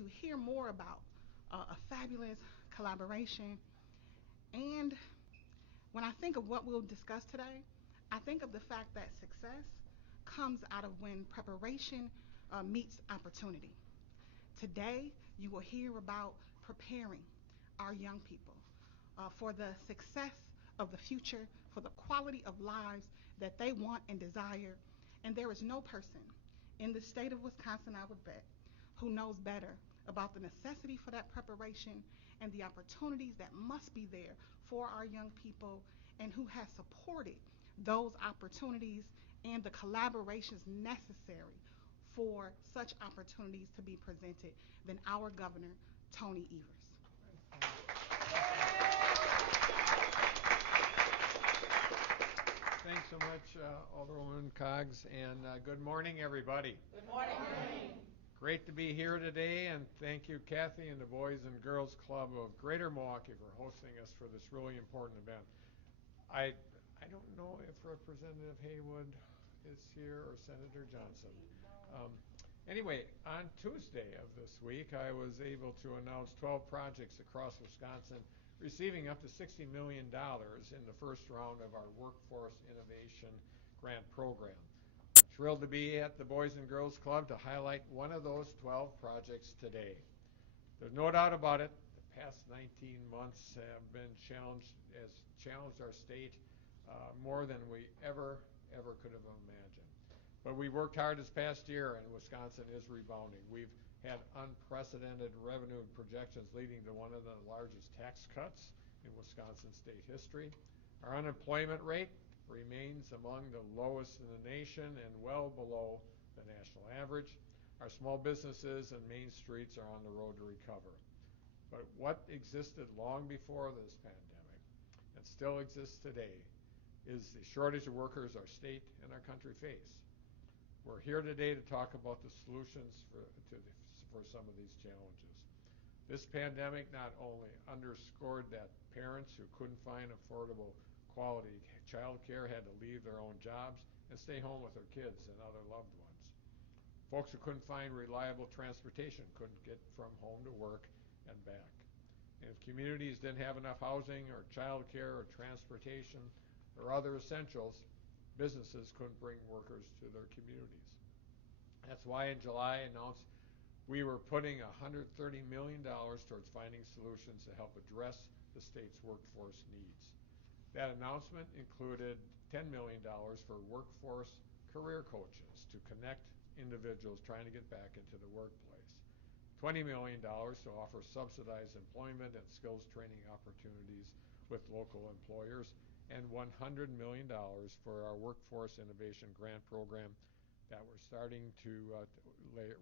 to hear more about a fabulous collaboration. And when I think of what we'll discuss today, I think of the fact that success comes out of when preparation meets opportunity. Today, you will hear about preparing our young people for the success of the future, for the quality of lives that they want and desire. And there is no person in the state of Wisconsin, I would bet, who knows better about the necessity for that preparation and the opportunities that must be there for our young people, and who has supported those opportunities and the collaborations necessary for such opportunities to be presented than our governor, Tony Evers. Thanks so much, Alderwoman Coggs, and good morning, everybody. Good morning. Great to be here today, and thank you, Kathy, and the Boys and Girls Club of Greater Milwaukee for hosting us for this really important event. I don't know if Representative Haywood is here or Senator Johnson. Anyway, on Tuesday of this week, I was able to announce 12 projects across Wisconsin receiving up to $60 million in the first round of our Workforce Innovation Grant Program. I'm thrilled to be at the Boys and Girls Club to highlight one of those 12 projects today. There's no doubt about it. The past 19 months have been challenged our state more than we ever could have imagined. But we worked hard this past year, and Wisconsin is rebounding. We've had unprecedented revenue projections leading to one of the largest tax cuts in Wisconsin state history. Our unemployment rate remains among the lowest in the nation and well below the national average. Our small businesses and main streets are on the road to recover. But what existed long before this pandemic and still exists today is the shortage of workers our state and our country face. We're here today to talk about the solutions for some of these challenges. This pandemic not only underscored that parents who couldn't find affordable quality child care had to leave their own jobs and stay home with their kids and other loved ones. Folks who couldn't find reliable transportation couldn't get from home to work and back. And if communities didn't have enough housing or child care or transportation or other essentials, businesses couldn't bring workers to their communities. That's why in July I announced we were putting $130 million towards finding solutions to help address the state's workforce needs. That announcement included $10 million for workforce career coaches to connect individuals trying to get back into the workplace, $20 million to offer subsidized employment and skills training opportunities with local employers, and $100 million for our Workforce Innovation Grant Program that we're starting to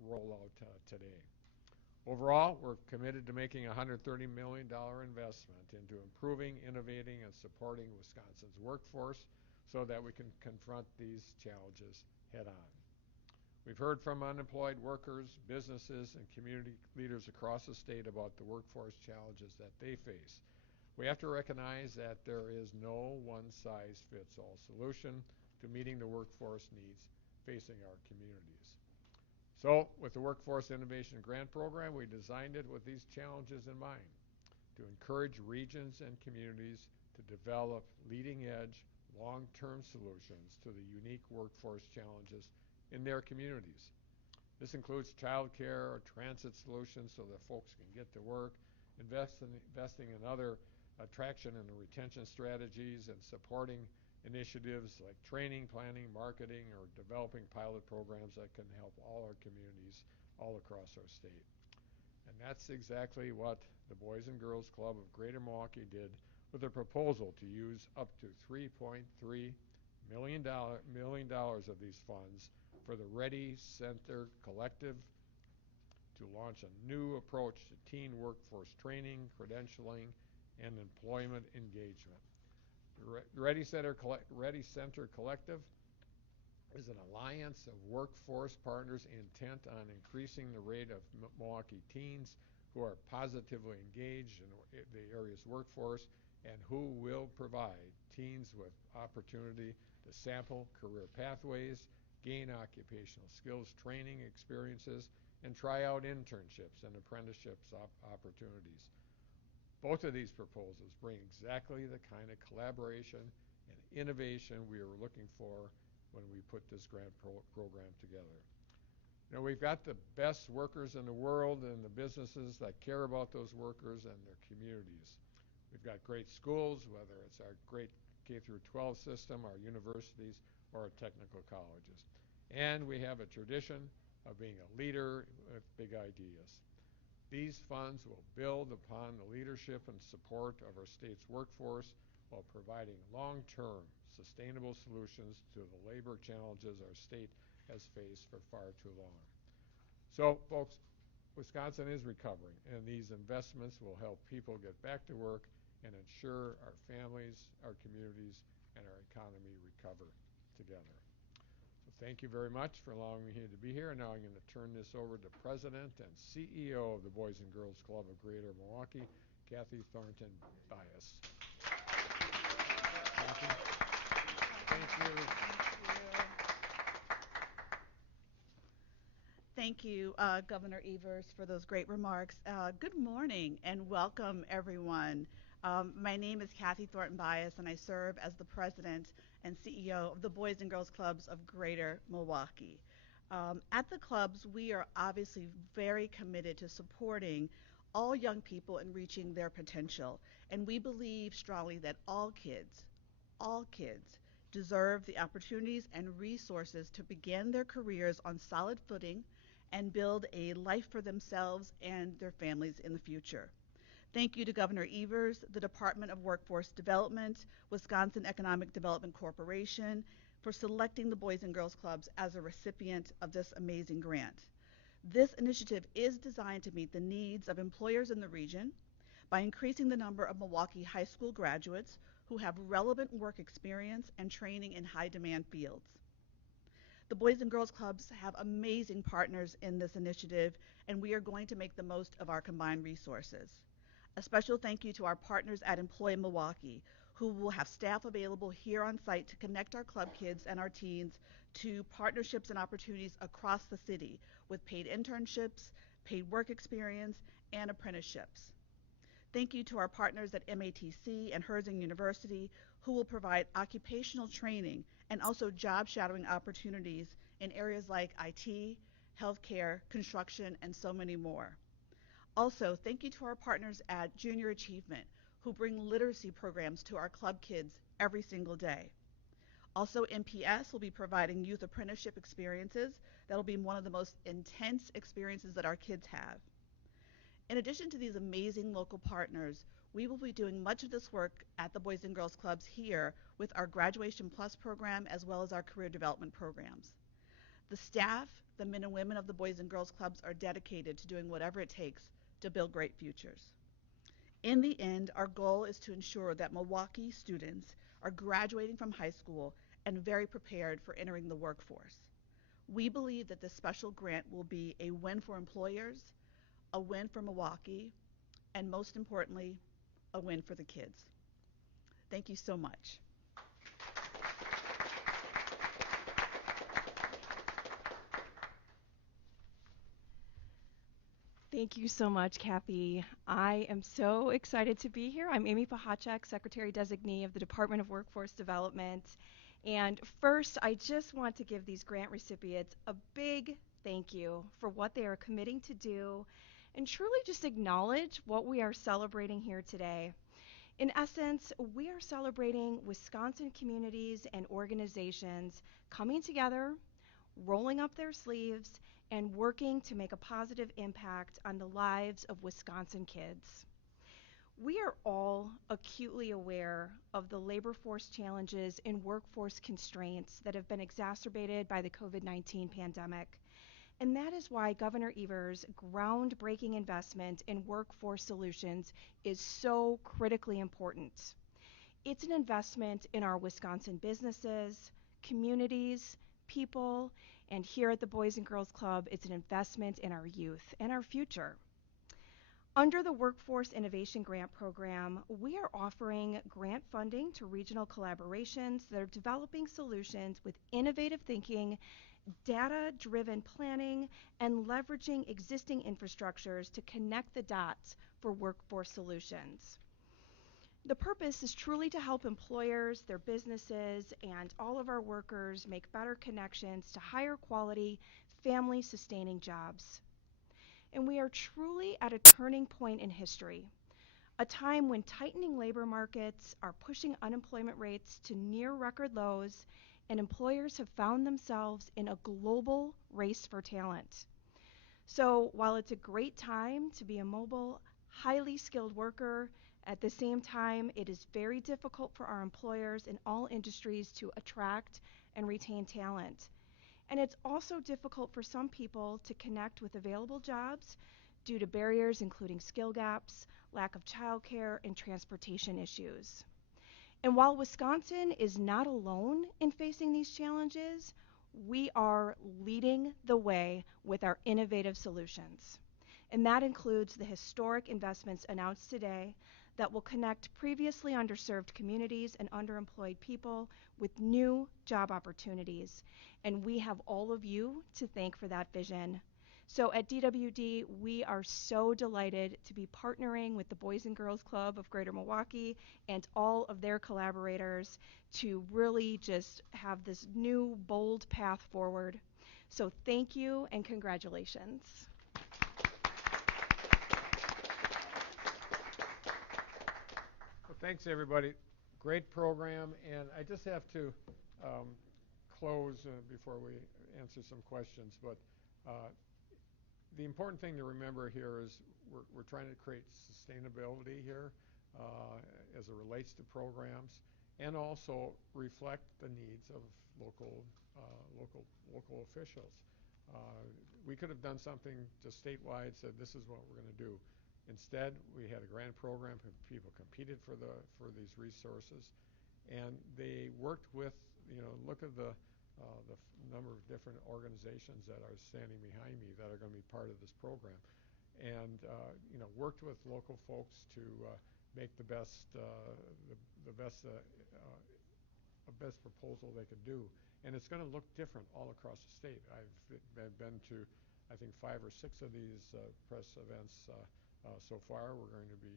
roll out today. Overall, we're committed to making a $130 million investment into improving, innovating, and supporting Wisconsin's workforce so that we can confront these challenges head on. We've heard from unemployed workers, businesses, and community leaders across the state about the workforce challenges that they face. We have to recognize that there is no one-size-fits-all solution to meeting the workforce needs facing our communities. So, with the Workforce Innovation Grant Program, we designed it with these challenges in mind to encourage regions and communities to develop leading-edge, long-term solutions to the unique workforce challenges in their communities. This includes child care or transit solutions so that folks can get to work, investing in other attraction and retention strategies, and supporting initiatives like training, planning, marketing, or developing pilot programs that can help all our communities all across our state. And that's exactly what the Boys and Girls Club of Greater Milwaukee did with a proposal to use up to $3.3 million of these funds for the Ready Center Collective to launch a new approach to teen workforce training, credentialing, and employment engagement. The Ready Center Collective is an alliance of workforce partners intent on increasing the rate of Milwaukee teens who are positively engaged in the area's workforce and who will provide teens with opportunity to sample career pathways, gain occupational skills training experiences, and try out internships and apprenticeships opportunities. Both of these proposals bring exactly the kind of collaboration and innovation we were looking for when we put this grant program together. We've got the best workers in the world and the businesses that care about those workers and their communities. We've got great schools, whether it's our great K through 12 system, our universities, or our technical colleges. And we have a tradition of being a leader with big ideas. These funds will build upon the leadership and support of our state's workforce while providing long-term sustainable solutions to the labor challenges our state has faced for far too long. So, folks, Wisconsin is recovering, and these investments will help people get back to work and ensure our families, our communities, and our economy recover together. So thank you very much for allowing me to be here. Now I'm going to turn this over to President and CEO of the Boys and Girls Club of Greater Milwaukee, Kathy Thornton Bias. Kathy. Thank you. Thank you, Governor Evers, for those great remarks. Good morning and welcome, everyone. My name is Kathy Thornton Bias, and I serve as the president and CEO of the Boys and Girls Clubs of Greater Milwaukee. At the clubs, we are obviously very committed to supporting all young people in reaching their potential, and we believe strongly that all kids deserve the opportunities and resources to begin their careers on solid footing and build a life for themselves and their families in the future. Thank you to Governor Evers, the Department of Workforce Development, Wisconsin Economic Development Corporation, for selecting the Boys and Girls Clubs as a recipient of this amazing grant. This initiative is designed to meet the needs of employers in the region by increasing the number of Milwaukee high school graduates who have relevant work experience and training in high demand fields. The Boys and Girls Clubs have amazing partners in this initiative, and we are going to make the most of our combined resources. A special thank you to our partners at Employ Milwaukee, who will have staff available here on site to connect our club kids and our teens to partnerships and opportunities across the city with paid internships, paid work experience, and apprenticeships. Thank you to our partners at MATC and Herzing University, who will provide occupational training and also job shadowing opportunities in areas like IT, healthcare, construction, and so many more. Also, thank you to our partners at Junior Achievement, who bring literacy programs to our club kids every single day. Also, MPS will be providing youth apprenticeship experiences that will be one of the most intense experiences that our kids have. In addition to these amazing local partners, we will be doing much of this work at the Boys and Girls Clubs here with our Graduation Plus program as well as our career development programs. The staff, the men and women of the Boys and Girls Clubs are dedicated to doing whatever it takes to build great futures. In the end, our goal is to ensure that Milwaukee students are graduating from high school and very prepared for entering the workforce. We believe that this special grant will be a win for employers, a win for Milwaukee, and most importantly, a win for the kids. Thank you so much. Thank you so much, Kathy. I am so excited to be here. I'm Amy Pahacek, Secretary Designee of the Department of Workforce Development. And first, I just want to give these grant recipients a big thank you for what they are committing to do and truly just acknowledge what we are celebrating here today. In essence, we are celebrating Wisconsin communities and organizations coming together, rolling up their sleeves, and working to make a positive impact on the lives of Wisconsin kids. We are all acutely aware of the labor force challenges and workforce constraints that have been exacerbated by the COVID-19 pandemic. And that is why Governor Evers' groundbreaking investment in workforce solutions is so critically important. It's an investment in our Wisconsin businesses, communities, people, and here at the Boys and Girls Club, it's an investment in our youth and our future. Under the Workforce Innovation Grant Program, we are offering grant funding to regional collaborations that are developing solutions with innovative thinking data driven planning, and leveraging existing infrastructures to connect the dots for workforce solutions. The purpose is truly to help employers, their businesses, and all of our workers make better connections to higher quality, family sustaining jobs. And we are truly at a turning point in history, a time when tightening labor markets are pushing unemployment rates to near record lows, and employers have found themselves in a global race for talent. So, while it's a great time to be a mobile, highly skilled worker, at the same time, it is very difficult for our employers in all industries to attract and retain talent. And it's also difficult for some people to connect with available jobs due to barriers including skill gaps, lack of childcare, and transportation issues. And while Wisconsin is not alone in facing these challenges, we are leading the way with our innovative solutions. And that includes the historic investments announced today that will connect previously underserved communities and underemployed people with new job opportunities. And we have all of you to thank for that vision. So at DWD, we are so delighted to be partnering with the Boys and Girls Club of Greater Milwaukee and all of their collaborators to really just have this new, bold path forward. So thank you and congratulations. Well, thanks, everybody. Great program. And I just have to um, close before we answer some questions. But the important thing to remember here is we're trying to create sustainability here as it relates to programs, and also reflect the needs of local officials. We could have done something just statewide, said this is what we're going to do. Instead, we had a grant program. People competed for these resources, and they worked with, look at the number of different organizations that are standing behind me that are going to be part of this program, and worked with local folks to make the best proposal they could do. And it's going to look different all across the state. I've been to, I think, 5 or 6 of these press events so far. We're going to be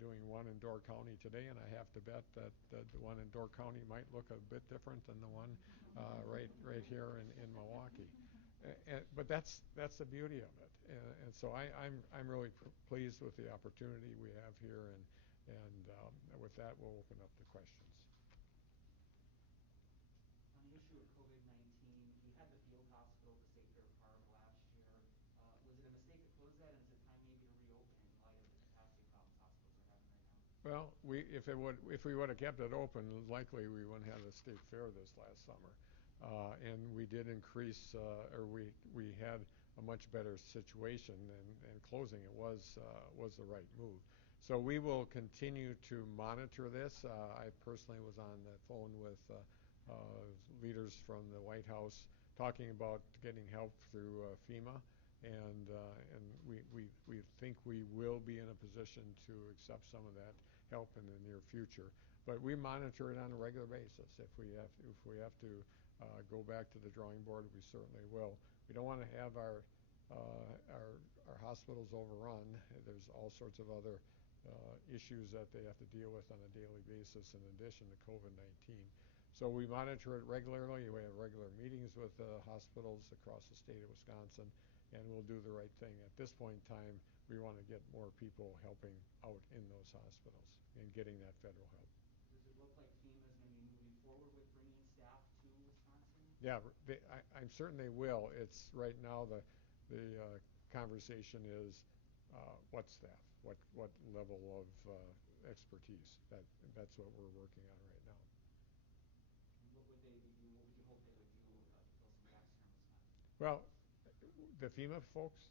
doing one in Door County today, and I have to bet that the one in Door County might look a bit different than the one right here in Milwaukee. But that's the beauty of it. And so I'm really pleased with the opportunity we have here, and with that, we'll open up the questions. On the issue of COVID-19, you had the field hospital at the State Fair Park last year. Was it a mistake to close that, and is it time maybe to reopen in light of the capacity problems hospitals are having right now? Well, if we would have kept it open, likely we wouldn't have the state fair this last summer, and we did increase, or we had a much better situation, and closing it was the right move. So we will continue to monitor this. I personally was on the phone with leaders from the White House talking about getting help through FEMA, and we think we will be in a position to accept some of that help in the near future. But we monitor it on a regular basis. If we have to go back to the drawing board, we certainly will. We don't want to have our hospitals overrun. There's all sorts of other issues that they have to deal with on a daily basis in addition to COVID-19. So we monitor it regularly. We have regular meetings with hospitals across the state of Wisconsin, and we'll do the right thing. At this point in time, we want to get more people helping out in those hospitals and getting that federal help. Does it look like FEMA is going to be moving forward with bringing staff to Wisconsin? Yeah, I'm certain they will. It's right now the conversation is what staff, what level of expertise. That's what we're working on right now. And what would they be doing? What would you hope they would do to fill some gaps here in Wisconsin? Well, the FEMA folks.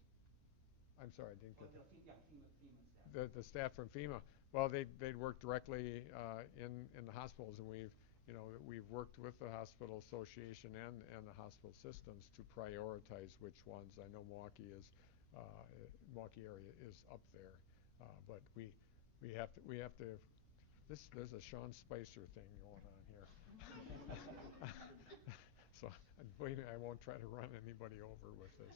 I'm sorry, I didn't get that. FEMA staff. The staff from FEMA. Well, they'd work directly in the hospitals, and we've worked with the hospital association and the hospital systems to prioritize which ones. I know Milwaukee area is up there, but we have to. There's a Sean Spicer thing going on here. So believe me, I won't try to run anybody over with this.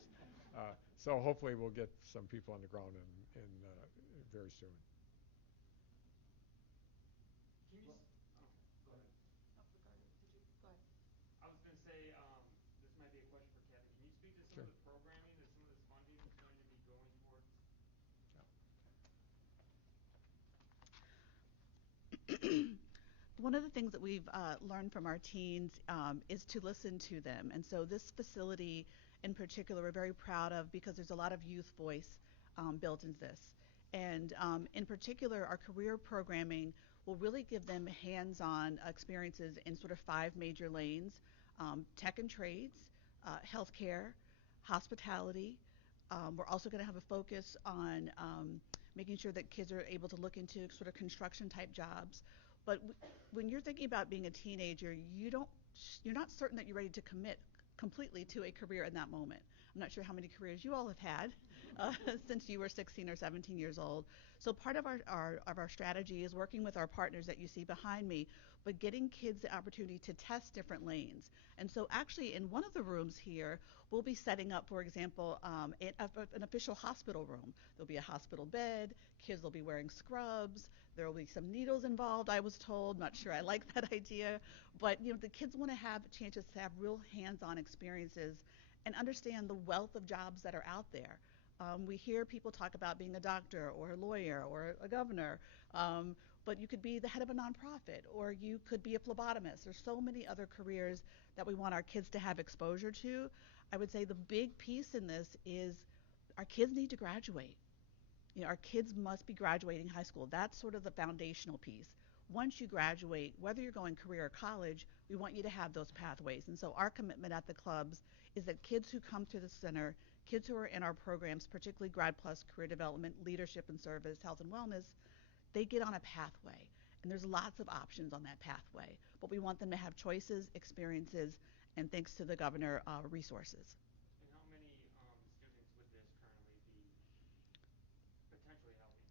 So hopefully we'll get some people on the ground in very soon. Can you? Oh, go ahead. Oh, regarding, did you go ahead? I was going to say, this might be a question for Kathy. Can you speak to some Sure. of the programming that some of this funding is going to be going towards? One of the things that we've learned from our teens is to listen to them. And so this facility in particular, we're very proud of because there's a lot of youth voice built into this. And in particular, our career programming will really give them hands-on experiences in sort of 5 major lanes: tech and trades, healthcare, hospitality. We're also going to have a focus on making sure that kids are able to look into sort of construction type jobs. But when you're thinking about being a teenager, you're not certain that you're ready to commit completely to a career in that moment. I'm not sure how many careers you all have had since you were 16 or 17 years old. So part of our strategy is working with our partners that you see behind me, but getting kids the opportunity to test different lanes. And so actually in one of the rooms here, we'll be setting up, for example, an official hospital room. There'll be a hospital bed, kids will be wearing scrubs, there will be some needles involved, I was told. Not sure I like that idea. But the kids want to have chances to have real hands-on experiences and understand the wealth of jobs that are out there. We hear people talk about being a doctor or a lawyer or a governor, but you could be the head of a nonprofit or you could be a phlebotomist. There's so many other careers that we want our kids to have exposure to. I would say the big piece in this is our kids need to graduate. Our kids must be graduating high school. That's sort of the foundational piece. Once you graduate, whether you're going career or college, we want you to have those pathways. And so our commitment at the clubs is that kids who come to the center, kids who are in our programs, particularly Grad Plus, career development, leadership and service, health and wellness, they get on a pathway. And there's lots of options on that pathway. But we want them to have choices, experiences, and thanks to the governor, resources. And how many students would this currently be potentially helping?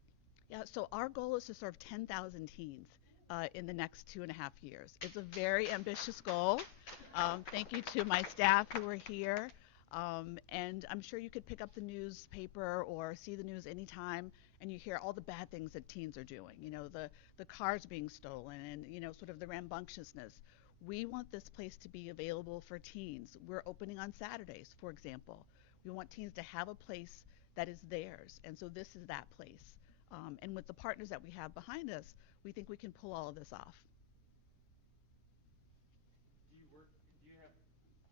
Yeah, so our goal is to serve 10,000 teens in the next 2.5 years. It's a very ambitious goal. Thank you to my staff who are here. And I'm sure you could pick up the newspaper or see the news anytime and you hear all the bad things that teens are doing, the cars being stolen and, sort of the rambunctiousness. We want this place to be available for teens. We're opening on Saturdays, for example. We want teens to have a place that is theirs. And so this is that place. And with the partners that we have behind us, we think we can pull all of this off. Do you have,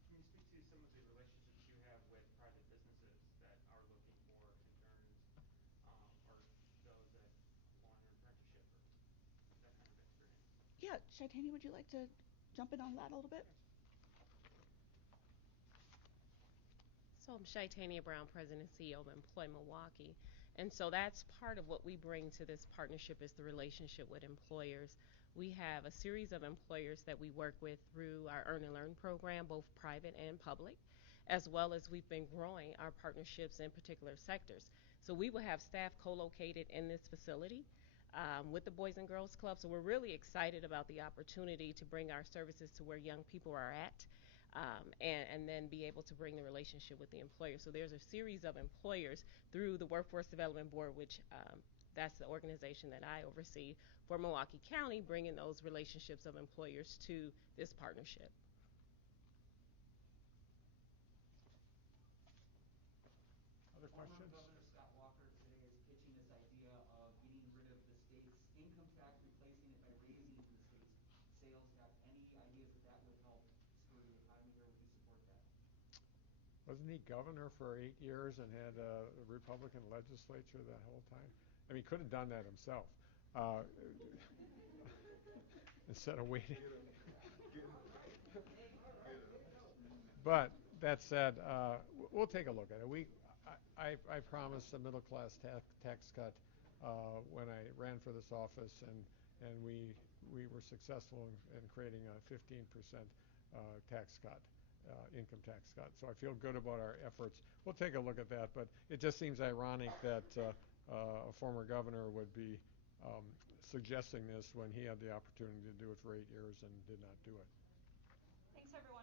can you speak to some of the relationships you have with private businesses that are looking for interns or those that want an apprenticeship or that kind of experience? Yeah, Shaitani, would you like to jump in on that a little bit? So I'm Shaitania Brown, President and CEO of Employ Milwaukee. And so that's part of what we bring to this partnership is the relationship with employers. We have a series of employers that we work with through our Earn and Learn program, both private and public, as well as we've been growing our partnerships in particular sectors. So we will have staff co-located in this facility with the Boys and Girls Club. So we're really excited about the opportunity to bring our services to where young people are at and then be able to bring the relationship with the employer. So there's a series of employers through the Workforce Development Board, which that's the organization that I oversee for Milwaukee County, bringing those relationships of employers to this partnership. Other Former questions? Governor Scott Walker today is pitching this idea of getting rid of the state's income tax, replacing it by raising the state's sales tax. Any ideas that that would help spur the economy here? Would you support that? Wasn't he governor for 8 years and had a Republican legislature that whole time? I mean, he could have done that himself instead of waiting. But that said, we'll take a look at it. I promised a middle class tax cut when I ran for this office, and we were successful in creating a 15% tax cut. Income tax cut. So I feel good about our efforts. We'll take a look at that, but it just seems ironic that a former governor would be suggesting this when he had the opportunity to do it for 8 years and did not do it. Thanks everyone.